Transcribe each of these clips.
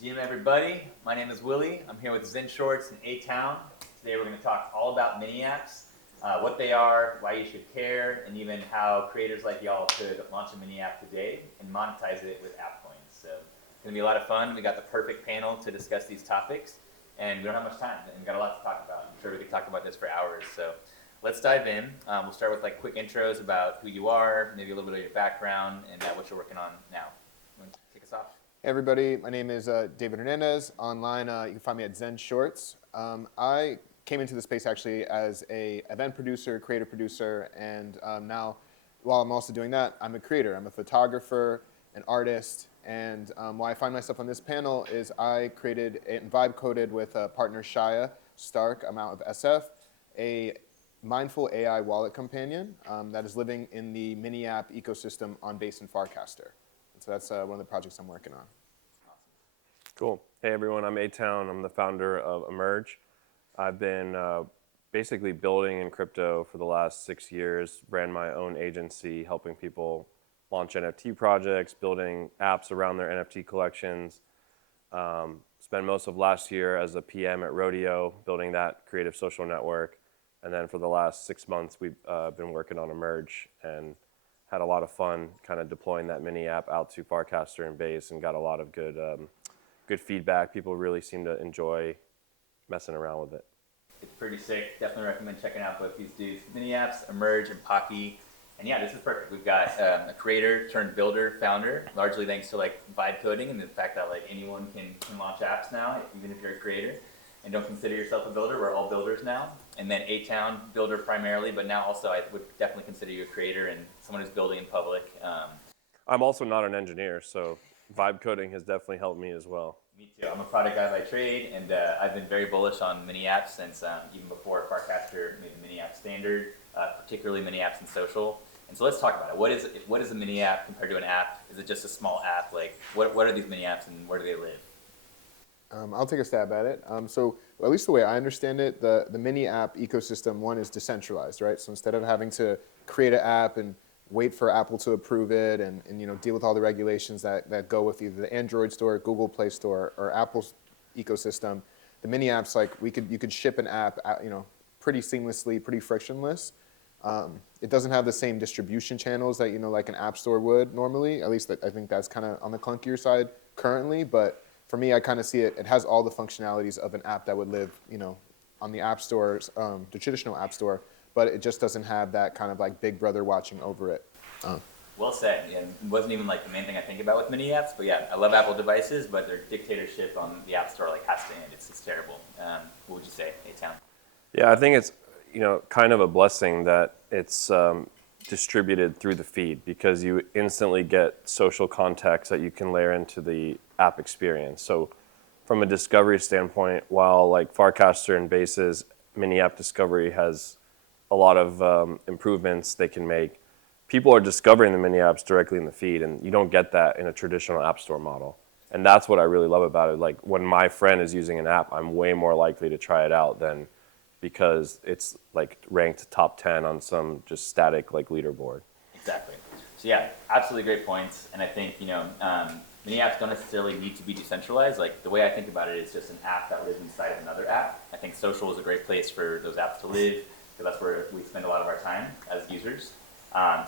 GM everybody, my name is Willy. I'm here with Zen Shorts and Atown. Today we're going to talk all about mini apps, what they are, why you should care, and even how creators like y'all could launch a mini app today and monetize it with app coins. So it's going to be a lot of fun. We got the perfect panel to discuss these topics, and we don't have much time, and we've got a lot to talk about. I'm sure we could talk about this for hours. So let's dive in. We'll start with like quick intros about who you are, maybe a little bit of your background, and what you're working on now. You want to kick us off? Hey everybody, my name is David Hernandez. Online, you can find me at Zen Shorts. I came into the space actually as a event producer, creative producer, and now, while I'm also doing that, I'm a creator. I'm a photographer, an artist, and why I find myself on this panel is I created and vibe coded with partner Shia Stark, I'm out of SF, a mindful AI wallet companion that is living in the mini app ecosystem on Base and Farcaster. So that's one of the projects I'm working on. Cool. Hey everyone, I'm Atown. I'm the founder of Emerge. I've been basically building in crypto for the last 6 years, ran my own agency, helping people launch NFT projects, building apps around their NFT collections. Spent most of last year as a PM at Rodeo, building that creative social network. And then for the last 6 months, we've been working on Emerge and had a lot of fun kind of deploying that mini app out to Farcaster and Base and got a lot of good feedback. People really seem to enjoy messing around with it. It's pretty sick. Definitely recommend checking out both these dudes. Mini apps, Emerge and Pocki. And yeah, this is perfect. We've got a creator turned builder, founder, largely thanks to like vibe coding and the fact that like anyone can launch apps now, even if you're a creator. And don't consider yourself a builder. We're all builders now. And then A-Town, builder primarily, but now also I would definitely consider you a creator and someone who's building in public. I'm also not an engineer, so vibe coding has definitely helped me as well. Me too. I'm a product guy by trade, and I've been very bullish on mini apps since even before Farcaster made the mini app standard, particularly mini apps and social. And so let's talk about it. What is a mini app compared to an app? Is it just a small app? Like, what are these mini apps and where do they live? I'll take a stab at it. So at least the way I understand it, the mini app ecosystem, one is decentralized, right? So instead of having to create an app and wait for Apple to approve it and deal with all the regulations that go with either the Android store, Google Play Store, or Apple's ecosystem, the mini apps, like you could ship an app, pretty seamlessly, pretty frictionless. It doesn't have the same distribution channels that like an app store would normally. At least I think that's kind of on the clunkier side currently, but for me, I kind of see it has all the functionalities of an app that would live, on the app stores, the traditional app store, but it just doesn't have that kind of like big brother watching over it. Well said. Yeah, it wasn't even like the main thing I think about with mini apps, but yeah, I love Apple devices, but their dictatorship on the app store like has to end. It's terrible. What would you say, A-Town? Yeah, I think it's kind of a blessing that it's distributed through the feed because you instantly get social context that you can layer into the app experience. So from a discovery standpoint, while like Farcaster and Base's mini app discovery has a lot of improvements they can make, people are discovering the mini apps directly in the feed, and you don't get that in a traditional app store model. And that's what I really love about it. Like when my friend is using an app, I'm way more likely to try it out than because it's like ranked top 10 on some just static like leaderboard. Exactly. So yeah, absolutely great points. And I think, mini apps don't necessarily need to be decentralized. Like the way I think about it is just an app that lives inside of another app. I think social is a great place for those apps to live because that's where we spend a lot of our time as users.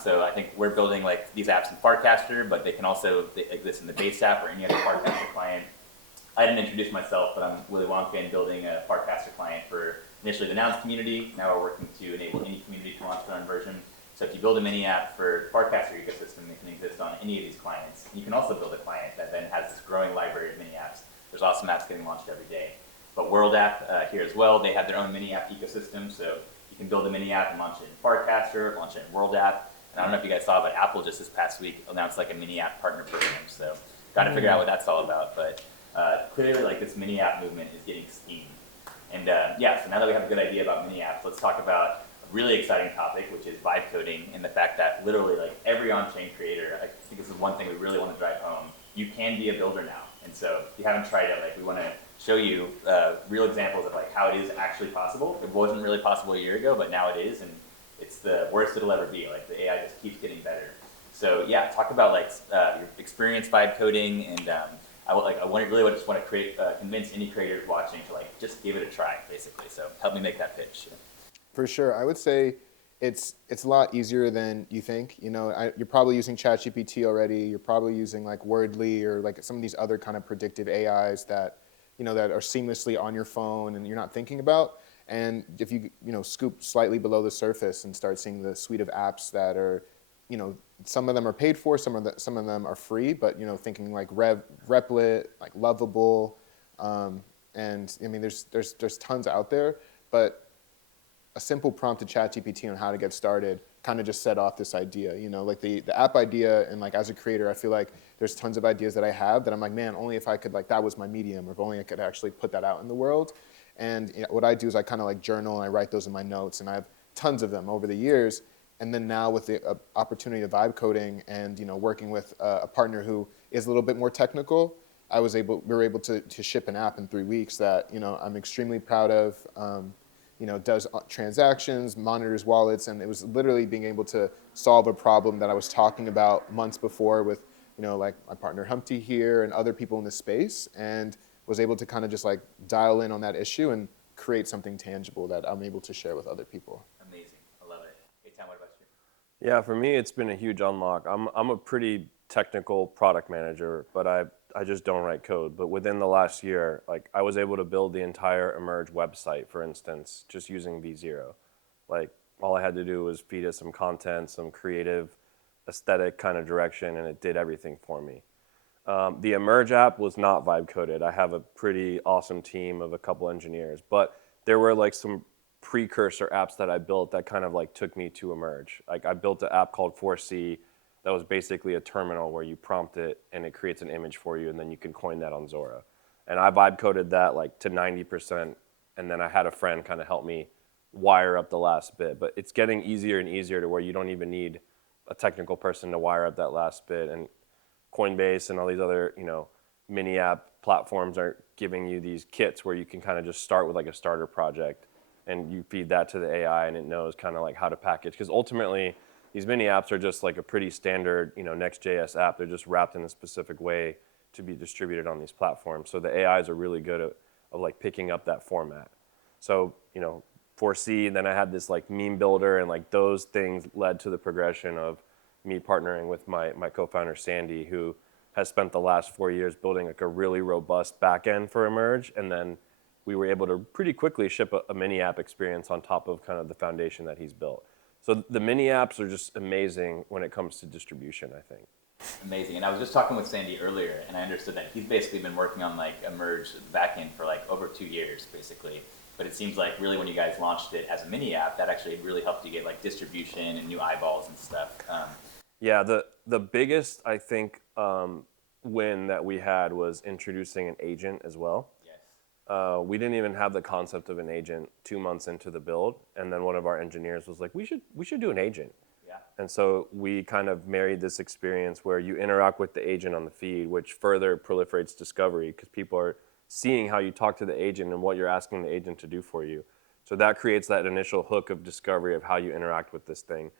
So I think we're building like these apps in Farcaster, but they can also exist in the Base app or any other Farcaster client. I didn't introduce myself, but I'm Willy Wonka and building a Farcaster client for initially the Nouns community. Now we're working to enable any community to launch their own version. So if you build a mini app for the Farcaster ecosystem, it can exist on any of these clients. You can also build a client that then has this growing library of mini apps. There's awesome apps getting launched every day. But World App here as well, they have their own mini app ecosystem. So you can build a mini app and launch it in Farcaster, launch it in World App. And I don't know if you guys saw, but Apple just this past week announced like a mini app partner program. So got to figure out what that's all about. But clearly like this mini app movement is getting steam. And so now that we have a good idea about mini apps, let's talk about a really exciting topic, which is vibe coding and the fact that literally like every on-chain creator, I think this is one thing we really want to drive home, you can be a builder now. And so if you haven't tried it, like we want to show you real examples of like how it is actually possible. It wasn't really possible a year ago, but now it is, and it's the worst it'll ever be. Like the AI just keeps getting better. So yeah, talk about like your experience vibe coding, and really just want to convince any creators watching to like just give it a try, basically. So help me make that pitch. For sure, I would say it's a lot easier than you think. You know, you're probably using ChatGPT already. You're probably using like Wordly or like some of these other kind of predictive AIs that, you know, that are seamlessly on your phone and you're not thinking about. And if you scoop slightly below the surface and start seeing the suite of apps that are, you know, some of them are paid for, some of them are free, but, you know, thinking like Replit, like Lovable, and I mean, there's tons out there, but a simple prompt to ChatGPT on how to get started kind of just set off this idea, you know, like the app idea. And like as a creator, I feel like there's tons of ideas that I have that I'm like, man, only if I could, like, that was my medium, or if only I could actually put that out in the world. And you know, what I do is I kind of like journal and I write those in my notes, and I have tons of them over the years. And then now with the opportunity of vibe coding and, you know, working with a partner who is a little bit more technical, we were able to ship an app in 3 weeks that, you know, I'm extremely proud of. You know, does transactions, monitors wallets, and it was literally being able to solve a problem that I was talking about months before with, you know, like my partner Humpty here and other people in the space, and was able to kind of just like dial in on that issue and create something tangible that I'm able to share with other people. Amazing, I love it. Atown, what about you? Yeah, for me, it's been a huge unlock. I'm a pretty technical product manager, but I just don't write code. But within the last year, like, I was able to build the entire Emerge website, for instance, just using V0. Like, all I had to do was feed it some content, some creative aesthetic kind of direction, and it did everything for me. The Emerge app was not vibe coded. I have a pretty awesome team of a couple engineers, but there were like some precursor apps that I built that kind of like took me to Emerge. Like, I built an app called 4C that was basically a terminal where you prompt it and it creates an image for you, and then you can coin that on Zora. And I vibe coded that like to 90%, and then I had a friend kind of help me wire up the last bit. But it's getting easier and easier to where you don't even need a technical person to wire up that last bit. And Coinbase and all these other, you know, mini app platforms are giving you these kits where you can kind of just start with like a starter project, and you feed that to the AI and it knows kind of like how to package. Because ultimately, these mini apps are just like a pretty standard, you know, Next.js app. They're just wrapped in a specific way to be distributed on these platforms. So the AIs are really good at like picking up that format. So, you know, 4C, then I had this like meme builder, and like those things led to the progression of me partnering with my co-founder Sandy, who has spent the last 4 years building like a really robust backend for Emerge. And then we were able to pretty quickly ship a mini app experience on top of kind of the foundation that he's built. So the mini apps are just amazing when it comes to distribution, I think. Amazing. And I was just talking with Sandy earlier, and I understood that he's basically been working on like Emerge the backend for like over 2 years, basically. But it seems like really when you guys launched it as a mini app, that actually really helped you get like distribution and new eyeballs and stuff. Yeah, the biggest, I think, win that we had was introducing an agent as well. Yes. We didn't even have the concept of an agent 2 months into the build, and then one of our engineers was like, we should do an agent. Yeah. And so we kind of married this experience where you interact with the agent on the feed, which further proliferates discovery because people are seeing how you talk to the agent and what you're asking the agent to do for you. So that creates that initial hook of discovery of how you interact with this thing.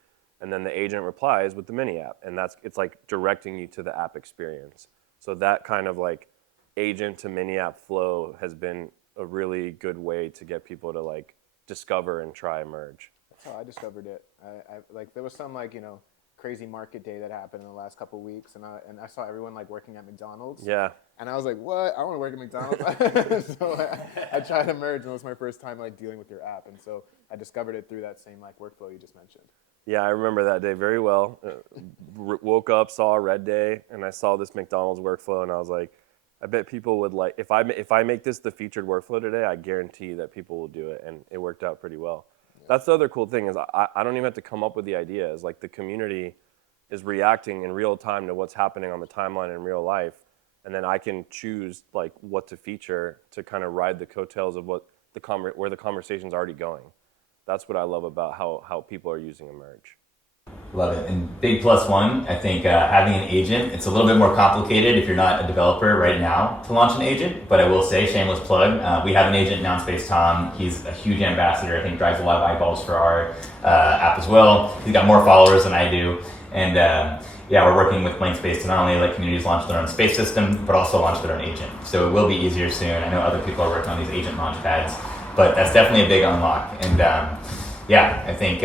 And then the agent replies with the mini app, and it's like directing you to the app experience. So that kind of like agent to mini app flow has been a really good way to get people to like discover and try Emerge. That's how I discovered it. I like, there was some like, you know, crazy market day that happened in the last couple of weeks, and I saw everyone like working at McDonald's. Yeah. And I was like, what? I want to work at McDonald's. So I tried Emerge, and it was my first time like dealing with your app, and so I discovered it through that same like workflow you just mentioned. Yeah, I remember that day very well. Woke up, saw a red day, and I saw this McDonald's workflow, and I was like, I bet people would like, if I make this the featured workflow today, I guarantee that people will do it, and it worked out pretty well. Yeah. That's the other cool thing is I don't even have to come up with the ideas. Like, the community is reacting in real time to what's happening on the timeline in real life, and then I can choose like what to feature to kind of ride the coattails of what where the conversation's already going. That's what I love about how people are using Emerge. Love it. And big plus one, I think having an agent, it's a little bit more complicated if you're not a developer right now to launch an agent, but I will say, shameless plug, we have an agent, Nounspace Tom. He's a huge ambassador. I think drives a lot of eyeballs for our app as well. He's got more followers than I do. And yeah, we're working with Nounspace to not only let communities launch their own space system, but also launch their own agent. So it will be easier soon. I know other people are working on these agent launch pads, but that's definitely a big unlock. And yeah, I think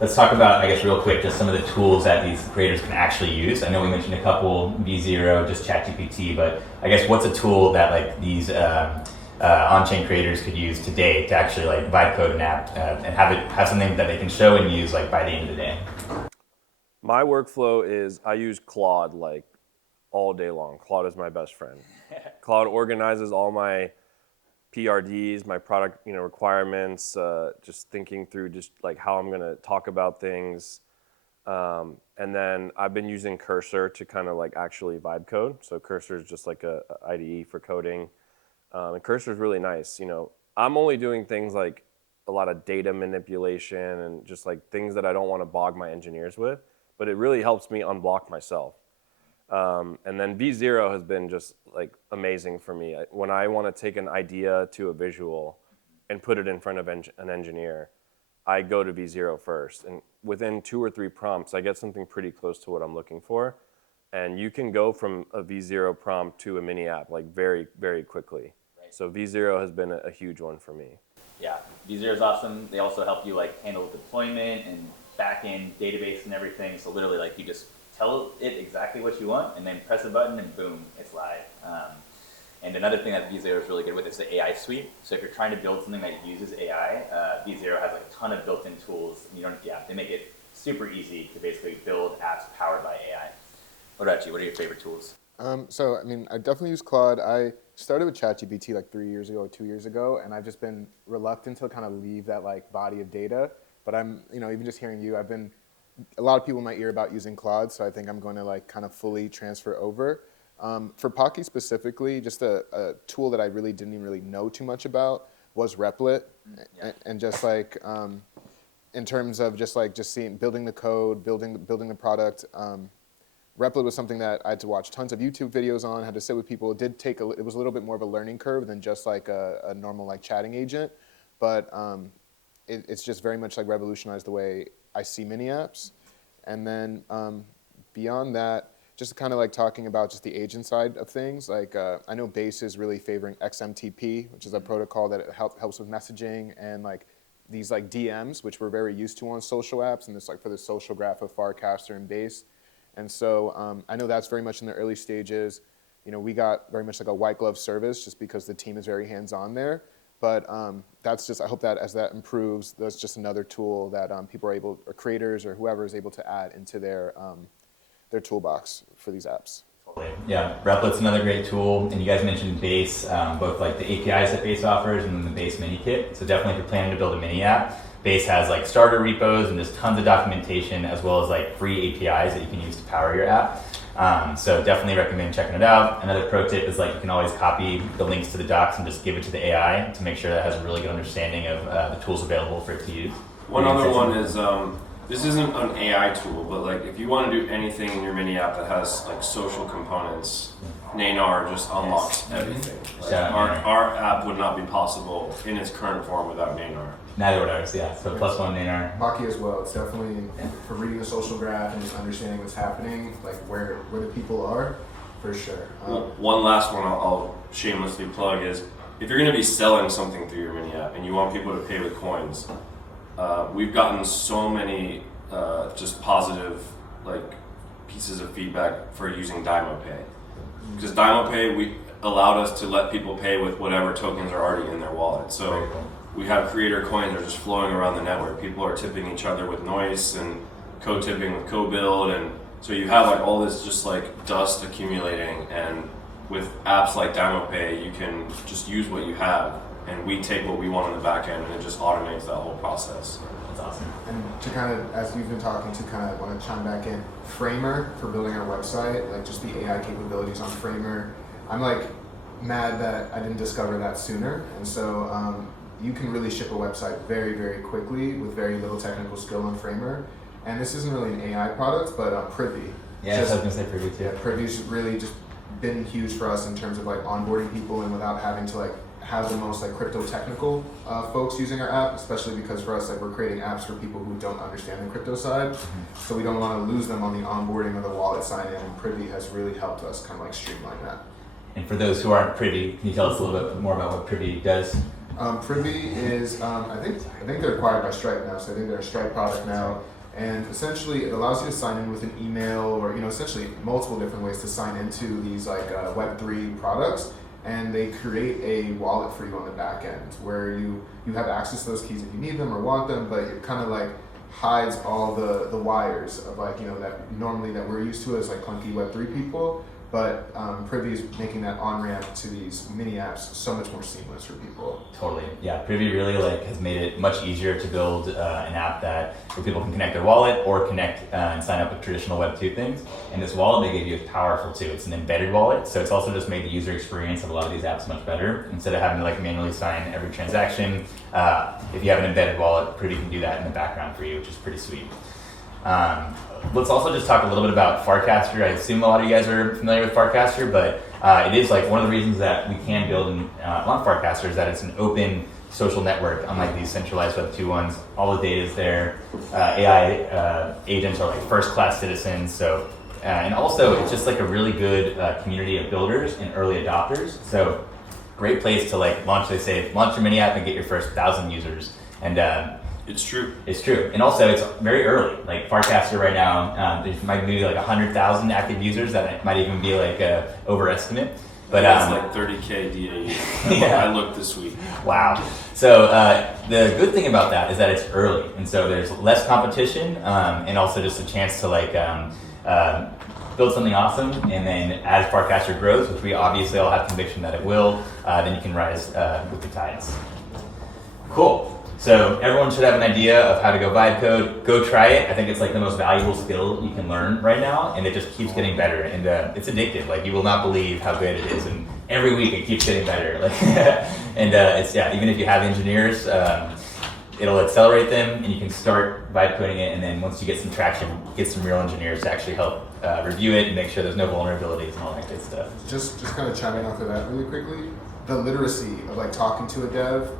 let's talk about, I guess, real quick, just some of the tools that these creators can actually use. I know we mentioned a couple, V0, just ChatGPT, but I guess what's a tool that like these on-chain creators could use today to actually like vibe code an app and have something that they can show and use like by the end of the day? My workflow is I use Claude like all day long. Claude is my best friend. Claude organizes all my PRDs, my product requirements, just thinking through just like how I'm going to talk about things. And then I've been using Cursor to kind of like actually vibe code. So Cursor is just like a IDE for coding. And Cursor is really nice. I'm only doing things like a lot of data manipulation and just like things that I don't want to bog my engineers with, but it really helps me unblock myself. And then V0 has been just like amazing for me. When I want to take an idea to a visual and put it in front of an engineer, I go to V0 first. And within 2 or 3 prompts, I get something pretty close to what I'm looking for. And you can go from a V0 prompt to a mini app like very, very quickly. Right. So V0 has been a huge one for me. Yeah, V0 is awesome. They also help you like handle deployment and back-end database and everything. So literally like you just tell it exactly what you want and then press a button and boom, it's live. And another thing that V0 is really good with is the AI suite. So if you're trying to build something that uses AI, V0 has like a ton of built-in tools. They make it super easy to basically build apps powered by AI. What about you? What are your favorite tools? So, I mean, I definitely use Claude. I started with ChatGPT like 3 years ago or 2 years ago, and I've just been reluctant to kind of leave that like body of data. But I'm, even just hearing you, a lot of people in my ear about using Claude, so I think I'm going to like kind of fully transfer over. For Pocki specifically, just a tool that I really didn't even really know too much about was Replit, and just like in terms of just seeing, building the code, building the product. Replit was something that I had to watch tons of YouTube videos on, had to sit with people. It was a little bit more of a learning curve than just like a normal like chatting agent, but it's just very much like revolutionized the way I see mini apps. And then beyond that, just kind of like talking about just the agent side of things. Like I know Base is really favoring XMTP, which is a protocol that helps with messaging and like these like DMs, which we're very used to on social apps, and this like for the social graph of Farcaster and Base. And so I know that's very much in the early stages. We got very much like a white glove service just because the team is very hands-on there. But that's just, I hope that as that improves, that's just another tool that people are able, or creators or whoever is able to add into their toolbox for these apps. Yeah, Replit's another great tool. And you guys mentioned Base, both like the APIs that Base offers and then the Base mini kit. So definitely if you're planning to build a mini app, Base has like starter repos and just tons of documentation as well as like free APIs that you can use to power your app. So definitely recommend checking it out. Another pro tip is like you can always copy the links to the docs and just give it to the AI to make sure that it has a really good understanding of the tools available for it to use. One other one is, this isn't an AI tool, but like if you want to do anything in your mini app that has like social components, Naynar just unlocks everything. Like our app would not be possible in its current form without Naynar. Neither would ours, yeah. So +1 Naynar. Pocki as well. It's definitely for reading the social graph and just understanding what's happening, like where the people are, for sure. One last one I'll shamelessly plug is if you're going to be selling something through your mini app and you want people to pay with coins, we've gotten so many just positive like pieces of feedback for using DymoPay. Because DymoPay allowed us to let people pay with whatever tokens are already in their wallet. So we have creator coins that are just flowing around the network. People are tipping each other with Noise and co-tipping with co-build, and so you have like all this just like dust accumulating. And with apps like DymoPay, you can just use what you have, and we take what we want on the back end, and it just automates that whole process. That's awesome. And to kind of, as you've been talking to, kind of want to chime back in, Framer for building our website, like just the AI capabilities on Framer. I'm like mad that I didn't discover that sooner, and so you can really ship a website very, very quickly with very little technical skill on Framer. And this isn't really an AI product, but Privy. Yeah, I was going to say Privy too. Yeah, Privy's really just been huge for us in terms of like onboarding people and without having to like have the most like crypto technical folks using our app, especially because for us, like we're creating apps for people who don't understand the crypto side. So we don't want to lose them on the onboarding of the wallet sign in, and Privy has really helped us kind of like streamline that. And for those who aren't privy, can you tell us a little bit more about what Privy does? Privy is, I think they're acquired by Stripe now, so I think they're a Stripe product now. And essentially, it allows you to sign in with an email, or essentially multiple different ways to sign into these like Web3 products. And they create a wallet for you on the back end, where you have access to those keys if you need them or want them, but it kind of like hides all the wires of like that normally that we're used to as like clunky Web3 people. But Privy is making that on-ramp to these mini apps so much more seamless for people. Totally, yeah. Privy really has made it much easier to build an app where people can connect their wallet or connect and sign up with traditional Web2 things. And this wallet they gave you is powerful too. It's an embedded wallet, so it's also just made the user experience of a lot of these apps much better. Instead of having to manually sign every transaction, if you have an embedded wallet, Privy can do that in the background for you, which is pretty sweet. Let's also just talk a little bit about Farcaster. I assume a lot of you guys are familiar with Farcaster, but it is one of the reasons that we can build on Farcaster is that it's an open social network, unlike these centralized Web2 ones. All the data is there. AI agents are first-class citizens. So, and also it's just a really good community of builders and early adopters. So, great place to launch. They say launch your mini app and get your first 1,000 users. And it's true. It's true. And also, it's very early. Farcaster right now, there's might be 100,000 active users. That might even be a overestimate. But it's 30K DAU. Yeah. I looked this week. Wow. So the good thing about that is that it's early. And so there's less competition and also just a chance to build something awesome. And then as Farcaster grows, which we obviously all have conviction that it will, then you can rise with the tides. Cool. So everyone should have an idea of how to go vibe code. Go try it. I think it's the most valuable skill you can learn right now, and it just keeps getting better. And it's addictive. You will not believe how good it is. And every week it keeps getting better. And it's even if you have engineers, it'll accelerate them, and you can start vibe coding it. And then once you get some traction, get some real engineers to actually help review it and make sure there's no vulnerabilities and all that good stuff. Just kind of chiming off of that really quickly, the literacy of talking to a dev.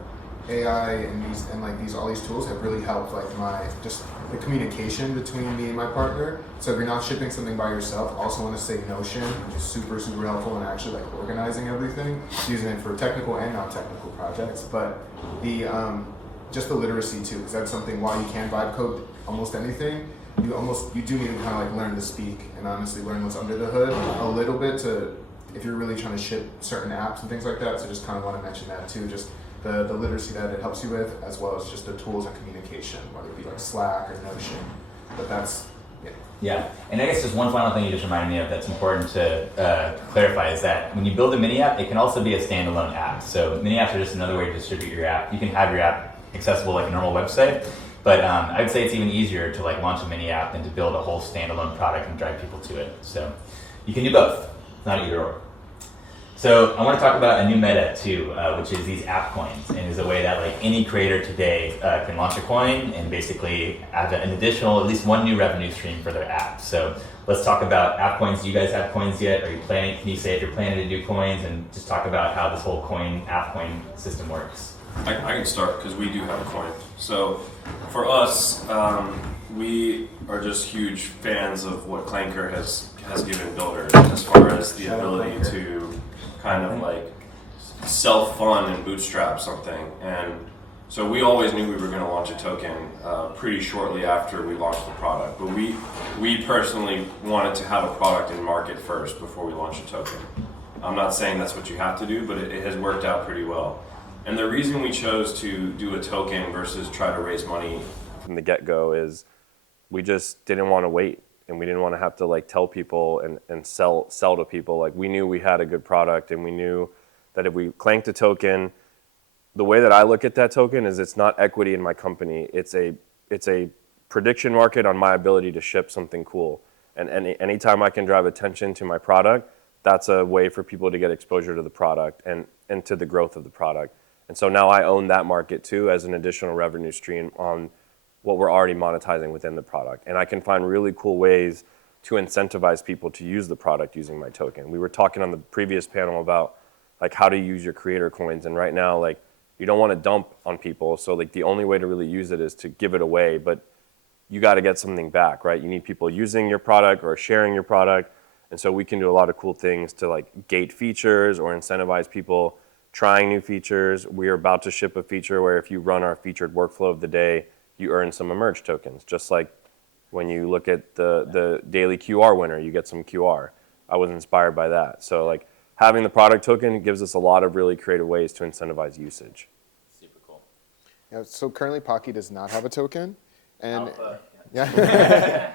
AI and all these tools have really helped the communication between me and my partner. So if you're not shipping something by yourself, also want to say Notion, which is super, super helpful in actually organizing everything, using it for technical and non-technical projects. But the just the literacy too, because that's something while you can vibe code almost anything, you do need to kind of learn to speak and honestly learn what's under the hood a little bit if you're really trying to ship certain apps and things like that. So just kind of want to mention that too, just the literacy that it helps you with, as well as just the tools and communication, whether it be Slack or Notion. But that's, yeah. Yeah, and I guess just one final thing you just reminded me of that's important to clarify is that when you build a mini app, it can also be a standalone app. So mini apps are just another way to distribute your app. You can have your app accessible like a normal website, but I would say it's even easier to launch a mini app than to build a whole standalone product and drive people to it. So you can do both, not either or. So I want to talk about a new meta too, which is these app coins, and is a way that any creator today can launch a coin and basically add an additional, at least one new revenue stream for their app. So let's talk about app coins. Do you guys have coins yet? Are you planning? Can you say if you're planning to do coins, and just talk about how this whole app coin system works? I can start because we do have a coin. So for us, we are just huge fans of what Clanker has given builders as far as the ability to kind of self-fund and bootstrap something. And so we always knew we were going to launch a token pretty shortly after we launched the product. But we personally wanted to have a product in market first before we launch a token. I'm not saying that's what you have to do, but it has worked out pretty well. And the reason we chose to do a token versus try to raise money From the get-go is we just didn't want to wait. And we didn't want to have to tell people and sell to people. We knew we had a good product, and we knew that if we clanked a token, the way that I look at that token is it's not equity in my company. It's a prediction market on my ability to ship something cool. And anytime I can drive attention to my product, that's a way for people to get exposure to the product and to the growth of the product. And so now I own that market too as an additional revenue stream on what we're already monetizing within the product. And I can find really cool ways to incentivize people to use the product using my token. We were talking on the previous panel about like how to use your creator coins. And right now, like you don't want to dump on people. So like the only way to really use it is to give it away, but you got to get something back, right? You need people using your product or sharing your product. And so we can do a lot of cool things to like gate features or incentivize people trying new features. We are about to ship a feature where if you run our featured workflow of the day, you earn some emerge tokens. Just like when you look at the daily QR winner, you get some QR. I was inspired by that. So like having the product token gives us a lot of really creative ways to incentivize usage. Super cool. Yeah, so currently Pocki does not have a token. And Alpha. yeah.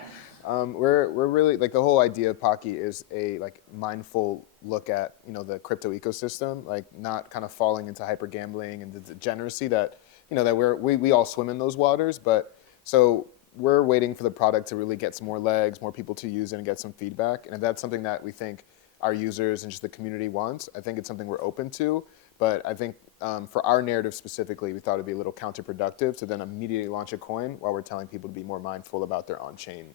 We're really like the whole idea of Pocki is a like mindful look at the crypto ecosystem, like not kind of falling into hyper gambling and the degeneracy that that we all swim in those waters. But so we're waiting for the product to really get some more legs, more people to use it, and get some feedback. And if that's something that we think our users and just the community wants, I think it's something we're open to. But I think for our narrative specifically, we thought it'd be a little counterproductive to then immediately launch a coin while we're telling people to be more mindful about their on-chain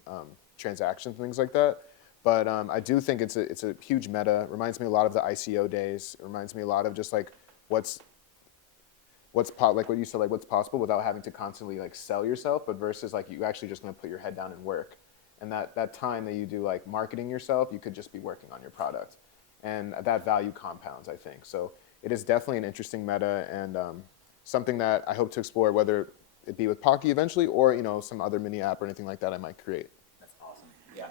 transactions and things like that. But I do think it's a huge meta. It reminds me a lot of the ICO days. It reminds me a lot of just like like what you said, like what's possible without having to constantly like sell yourself, but versus like you actually just gonna put your head down and work. And that time that you do like marketing yourself, you could just be working on your product. And that value compounds, I think. So it is definitely an interesting meta and something that I hope to explore, whether it be with Pocki eventually or some other mini app or anything like that I might create. That's awesome. Yeah.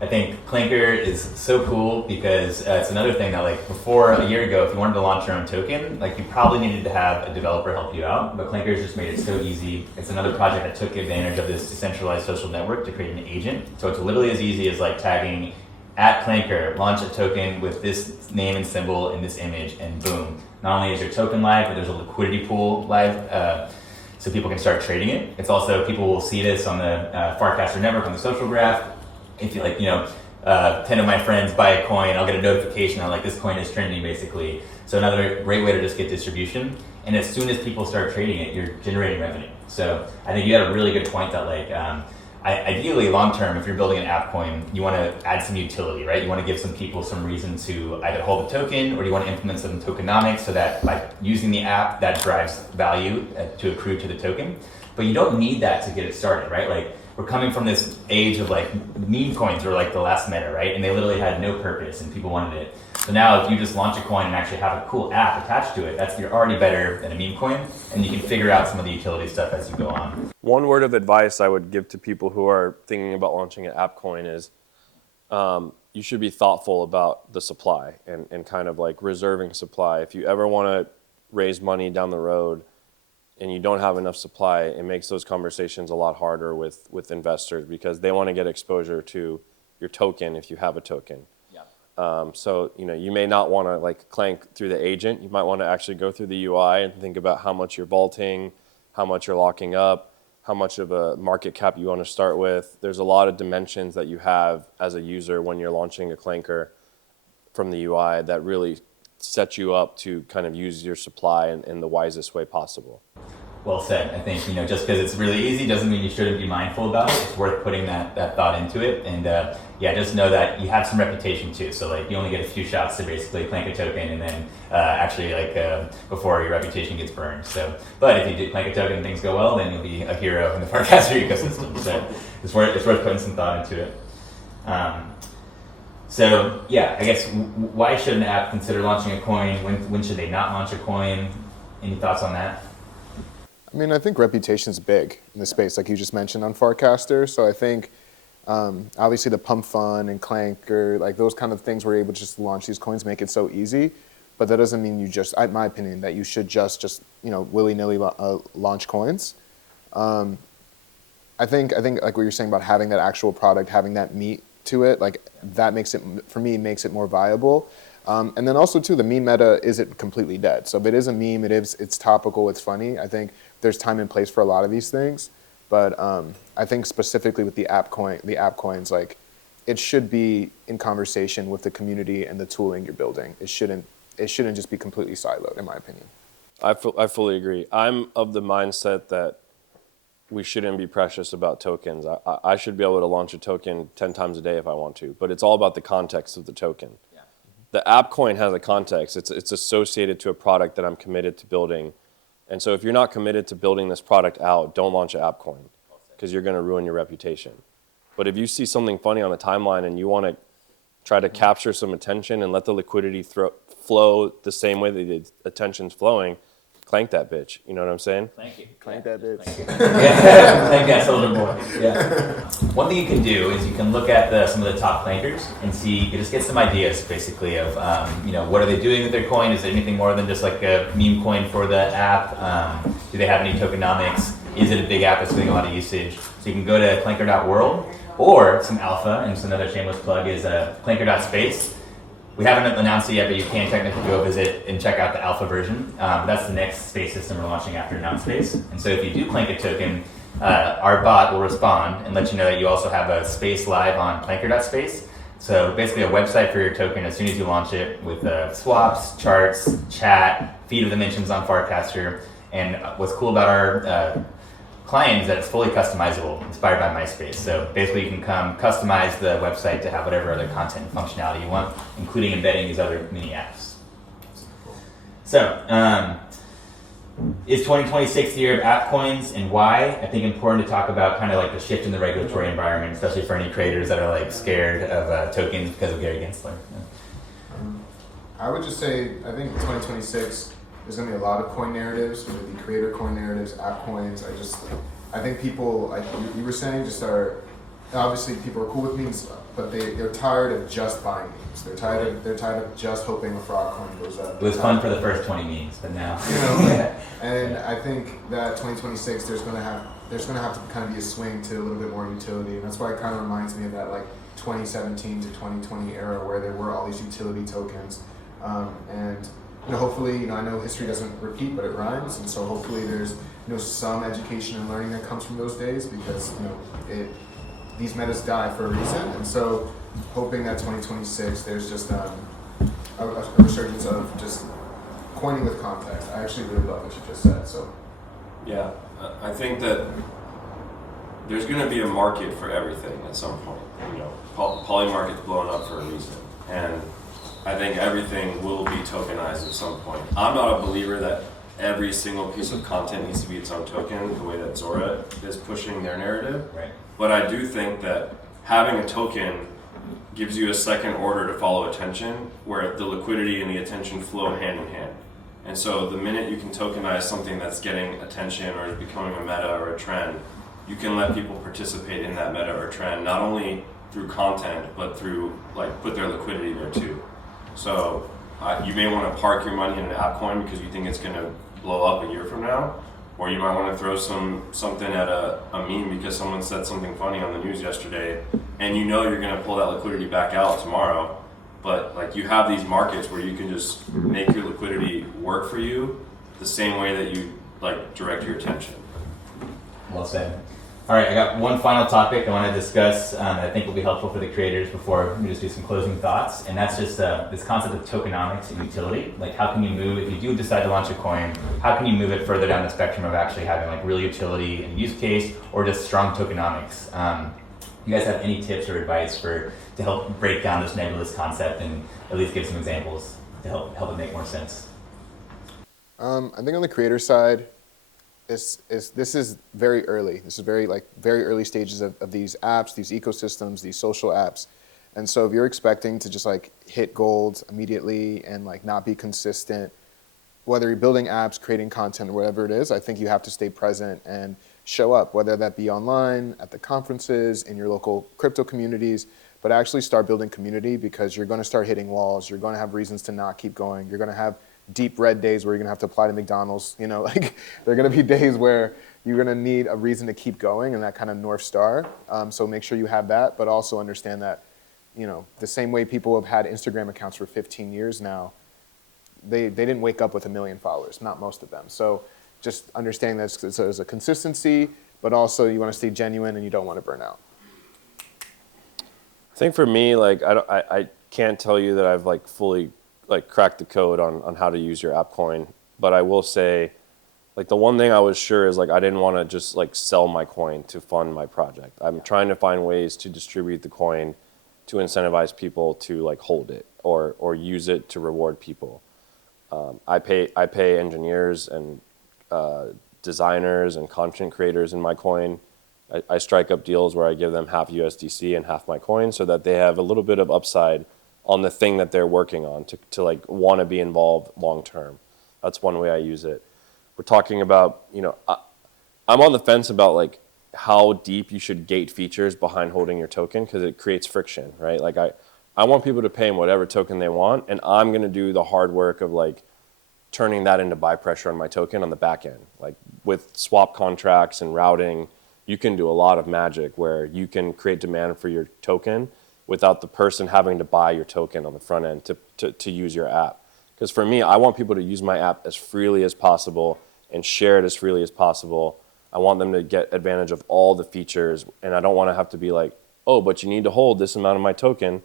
I think Clanker is so cool because it's another thing that like before a year ago, if you wanted to launch your own token, like you probably needed to have a developer help you out, but Clanker's just made it so easy. It's another project that took advantage of this decentralized social network to create an agent. So it's literally as easy as like tagging @Clanker, launch a token with this name and symbol and this image, and boom. Not only is your token live, but there's a liquidity pool live, so people can start trading it. It's also, people will see this on the Farcaster network on the social graph. If you 10 of my friends buy a coin, I'll get a notification on like this coin is trending basically. So another great way to just get distribution. And as soon as people start trading it, you're generating revenue. So I think you had a really good point that like, ideally long-term, if you're building an app coin, you want to add some utility, right? You want to give some people some reason to either hold a token, or you want to implement some tokenomics so that by using the app, that drives value to accrue to the token. But you don't need that to get it started, right? Like we're coming from this age of like meme coins were like the last meta, right? And they literally had no purpose and people wanted it. So now if you just launch a coin and actually have a cool app attached to it, you're already better than a meme coin, and you can figure out some of the utility stuff as you go on. One word of advice I would give to people who are thinking about launching an app coin is you should be thoughtful about the supply and kind of like reserving supply. If you ever want to raise money down the road and you don't have enough supply, it makes those conversations a lot harder with investors because they want to get exposure to your token if you have a token. So you may not want to like clank through the agent. You might want to actually go through the UI and think about how much you're vaulting, how much you're locking up, how much of a market cap you want to start with. There's a lot of dimensions that you have as a user when you're launching a clanker from the UI that really set you up to kind of use your supply in the wisest way possible. Well said. I think, just because it's really easy doesn't mean you shouldn't be mindful about it. It's worth putting that thought into it. And just know that you have some reputation too. So like you only get a few shots to basically clank a token and then before your reputation gets burned. So, but if you do clank a token and things go well, then you'll be a hero in the Farcaster ecosystem. So it's worth putting some thought into it. I guess why should an app consider launching a coin? When should they not launch a coin? Any thoughts on that? I mean, I think reputation's big in the space, like you just mentioned on Farcaster. So I think obviously the pump fund and clanker, like those kind of things, we're able to just launch these coins, make it so easy. But that doesn't mean in my opinion, that you should just willy-nilly launch coins. I think like what you're saying about having that actual product, having that meat to it, like that makes it more viable. And then also too, the meme meta isn't completely dead. So if it is a meme, it's topical, it's funny. I think there's time and place for a lot of these things. But I think specifically with the app coins, like it should be in conversation with the community and the tooling you're building. It shouldn't just be completely siloed, in my opinion. I fully agree. I'm of the mindset that we shouldn't be precious about tokens. I should be able to launch a token 10 times a day if I want to, but it's all about the context of the token. the app coin has a context. It's associated to a product that I'm committed to building. And so if you're not committed to building this product out, don't launch an app coin because you're going to ruin your reputation. But if you see something funny on the timeline and you want to try to capture some attention and let the liquidity flow the same way that the attention's flowing, clank that bitch. You know what I'm saying? Thank you. Clank that bitch. Yeah, thank you. That's a little bit more. Yeah. One thing you can do is you can look at some of the top clankers and see, you can just get some ideas basically of, what are they doing with their coin? Is it anything more than just like a meme coin for the app? Do they have any tokenomics? Is it a big app that's getting a lot of usage? So you can go to clanker.world or some alpha, and just another shameless plug is clanker.space. We haven't announced it yet, but you can technically go visit and check out the alpha version. That's the next space system we're launching after Nounspace. And so if you do clank a token, our bot will respond and let you know that you also have a space live on clanker.space. So basically a website for your token as soon as you launch it with swaps, charts, chat, feed of dimensions on Farcaster. And what's cool about our client is that it's fully customizable, inspired by MySpace. So basically you can come customize the website to have whatever other content and functionality you want, including embedding these other mini apps. So, is 2026 the year of app coins, and why? I think important to talk about kind of like the shift in the regulatory environment, especially for any creators that are like scared of tokens because of Gary Gensler. I would just say, I think 2026, there's going to be a lot of coin narratives, whether it be creator coin narratives, app coins. I think people, like you were saying, just are, obviously people are cool with memes, but they're tired of just buying memes. They're tired of just hoping a fraud coin goes up. It was fun for the first 20 memes, but now. And I think that 2026, there's going to have to kind of be a swing to a little bit more utility. And that's why it kind of reminds me of that like 2017 to 2020 era where there were all these utility tokens. And hopefully, I know history doesn't repeat, but it rhymes, and so hopefully there's, some education and learning that comes from those days because, these metas die for a reason, and so hoping that 2026 there's just a resurgence of just coining with context. I actually really love what you just said. So, Yeah, I think that there's going to be a market for everything at some point. Poly market's blown up for a reason, and I think everything will be tokenized at some point. I'm not a believer that every single piece of content needs to be its own token, the way that Zora is pushing their narrative. Right. But I do think that having a token gives you a second order to follow attention, where the liquidity and the attention flow hand in hand. And so the minute you can tokenize something that's getting attention or is becoming a meta or a trend, you can let people participate in that meta or trend, not only through content, but through put their liquidity there too. So you may want to park your money in an app coin because you think it's going to blow up a year from now, or you might want to throw something at a meme because someone said something funny on the news yesterday, and you're going to pull that liquidity back out tomorrow. But you have these markets where you can just make your liquidity work for you the same way that you direct your attention. Well said. All right, I got one final topic I want to discuss that I think will be helpful for the creators before we just do some closing thoughts, and that's just this concept of tokenomics and utility. Like, how can you move, if you do decide to launch a coin, how can you move it further down the spectrum of actually having real utility and use case, or just strong tokenomics? You guys have any tips or advice to help break down this nebulous concept and at least give some examples to help it make more sense? I think on the creator side, this is very early. This is very early stages of these apps, these ecosystems, these social apps. And so if you're expecting to just hit gold immediately and not be consistent, whether you're building apps, creating content, or whatever it is, I think you have to stay present and show up, whether that be online, at the conferences, in your local crypto communities, but actually start building community because you're going to start hitting walls. You're going to have reasons to not keep going. You're going to have deep red days where you're going to have to apply to McDonald's. There are going to be days where you're going to need a reason to keep going and that kind of North Star. So make sure you have that, but also understand that, the same way people have had Instagram accounts for 15 years now, they didn't wake up with 1 million followers, not most of them. So just understanding that there's a consistency, but also you want to stay genuine and you don't want to burn out. I think for me, I can't tell you that I've fully cracked the code on how to use your app coin, but I will say, the one thing I was sure is I didn't want to just sell my coin to fund my project. I'm trying to find ways to distribute the coin to incentivize people to hold it. or use it to reward people. I pay engineers and designers and content creators in my coin. I strike up deals where I give them half USDC and half my coin so that they have a little bit of upside on the thing that they're working on to like want to be involved long term. That's one way I use it. We're talking about, I'm on the fence about like how deep you should gate features behind holding your token because it creates friction, right? Like I want people to pay in whatever token they want, and I'm going to do the hard work of like turning that into buy pressure on my token on the back end. Like with swap contracts and routing, you can do a lot of magic where you can create demand for your token without the person having to buy your token on the front end to use your app. Because for me, I want people to use my app as freely as possible and share it as freely as possible. I want them to get advantage of all the features, and I don't want to have to be like, oh, but you need to hold this amount of my token.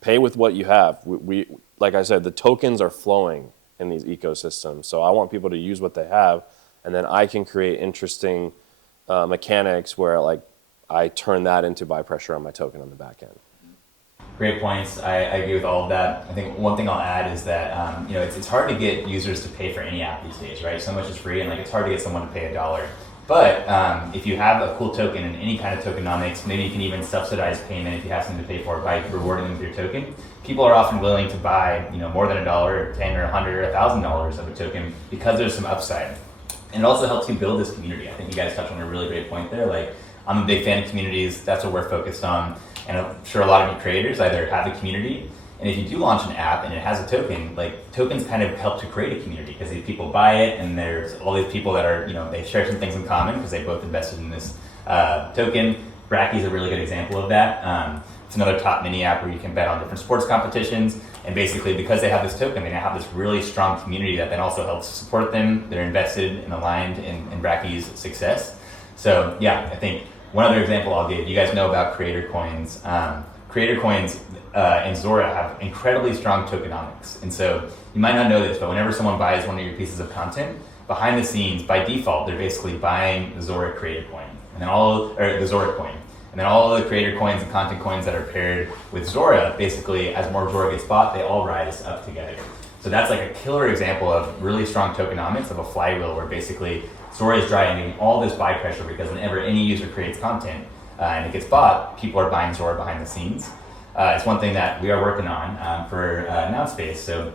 Pay with what you have. We like I said, the tokens are flowing in these ecosystems. So I want people to use what they have, and then I can create interesting mechanics where like I turn that into buy pressure on my token on the back end. Great points. I agree with all of that. I think one thing I'll add is that it's hard to get users to pay for any app these days, right? So much is free, and like it's hard to get someone to pay $1. But if you have a cool token and any kind of tokenomics, maybe you can even subsidize payment if you have something to pay for by rewarding them with your token. People are often willing to buy more than $1 or $10 or $100 or $1,000 of a token because there's some upside. And it also helps you build this community. I think you guys touched on a really great point there. Like, I'm a big fan of communities. That's what we're focused on. And I'm sure a lot of you creators either have a community, and if you do launch an app and it has a token, like tokens kind of help to create a community because these people buy it, and there's all these people that are, they share some things in common because they both invested in this token. Bracky is a really good example of that. It's another top mini app where you can bet on different sports competitions, and basically because they have this token, they now have this really strong community that then also helps support them. They're invested and aligned in Bracky's success. So yeah, I think one other example I'll give, you guys know about creator coins. Creator coins and Zora have incredibly strong tokenomics. And so you might not know this, but whenever someone buys one of your pieces of content, behind the scenes, by default, they're basically buying the Zora creator coin, and then the Zora coin. And then all of the creator coins and content coins that are paired with Zora, basically, as more Zora gets bought, they all rise up together. So that's like a killer example of really strong tokenomics of a flywheel where basically Zora is driving all this buy pressure because whenever any user creates content and it gets bought, people are buying Zora behind the scenes. It's one thing that we are working on for Nounspace. So,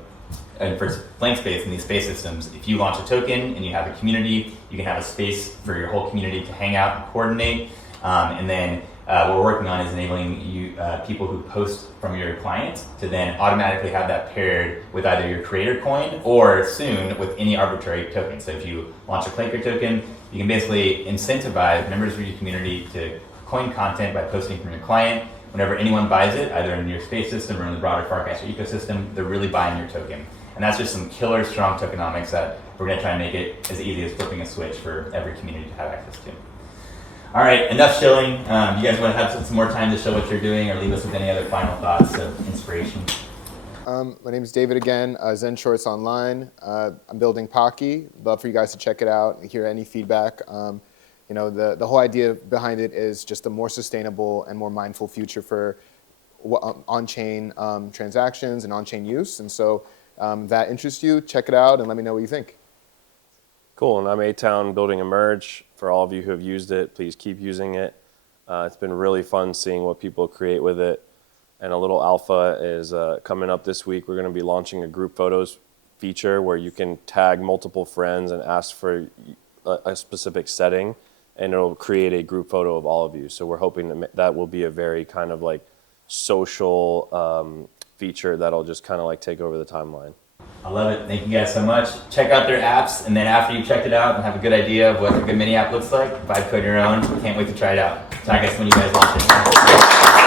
and for blank space in these space systems, if you launch a token and you have a community, you can have a space for your whole community to hang out and coordinate. And then what we're working on is enabling you people who post from your client to then automatically have that paired with either your creator coin or soon with any arbitrary token. So if you launch a Quaker token, you can basically incentivize members of your community to coin content by posting from your client. Whenever anyone buys it, either in your space system or in the broader Farcaster ecosystem, they're really buying your token. And that's just some killer strong tokenomics that we're going to try and make it as easy as flipping a switch for every community to have access to. All right, enough shilling. You guys want to have some more time to show what you're doing, or leave us with any other final thoughts of inspiration? My name is David again, Zen Shorts Online. I'm building Pocki. Love for you guys to check it out and hear any feedback. The whole idea behind it is just a more sustainable and more mindful future for on-chain transactions and on-chain use. And so that interests you, check it out and let me know what you think. Cool, and I'm Atown building a merge. For all of you who have used it, please keep using it. It's been really fun seeing what people create with it. And a little alpha is coming up this week. We're going to be launching a group photos feature where you can tag multiple friends and ask for a specific setting, and it'll create a group photo of all of you. So we're hoping that will be a very kind of like social feature that'll just kind of like take over the timeline. I love it. Thank you guys so much. Check out their apps, and then after you've checked it out and have a good idea of what a good mini app looks like, vibe code your own. Can't wait to try it out. Tag us when you guys launch it.